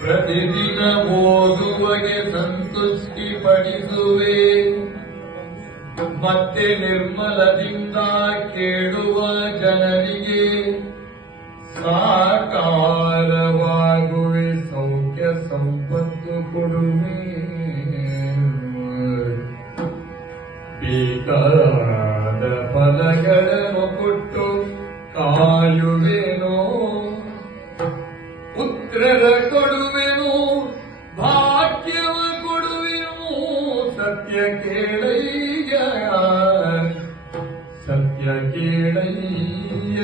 ಪ್ರತಿದಿನ ಓದುವಗೆ ಸಂತುಷ್ಟಿ ಪಡಿಸುವೆ ಮತ್ತೆ ನಿರ್ಮಲದಿಂದ ಕೇಳುವ ಜನರಿಗೆ ಸಾಕಾರವಾಗುವೆ ಸೌಖ್ಯ ಸಂಪತ್ತು ಕೊಡುವೆ. ಬೇಕಾದ ಫಲಗಳನ್ನು ಕೊಟ್ಟು ಕಾಯುವೆನೋ. ಪುತ್ರರ ಕೊಡುವೆನು ಸತ್ಯ ಕೇಳಯ್ಯ. ಸತ್ಯ ಕೇಳಯ್ಯ.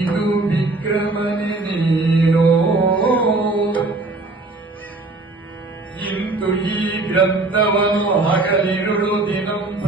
ಇದು ವಿಕ್ರಮನೆ ನೀನೋ. ಇಂತು ಈ ಗ್ರಂಥವನ್ನು ಹಗಲಿರುಳು ದಿನಂ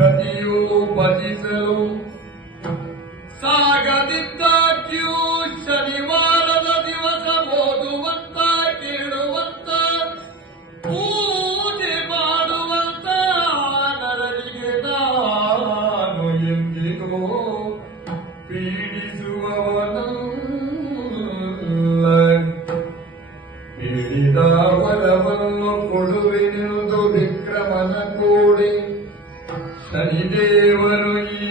ಕೊಡುವೆನೆಂದು ವಿಕ್ರಮನ ಕೋಡಿ. ಶನಿದೇವರು ಈ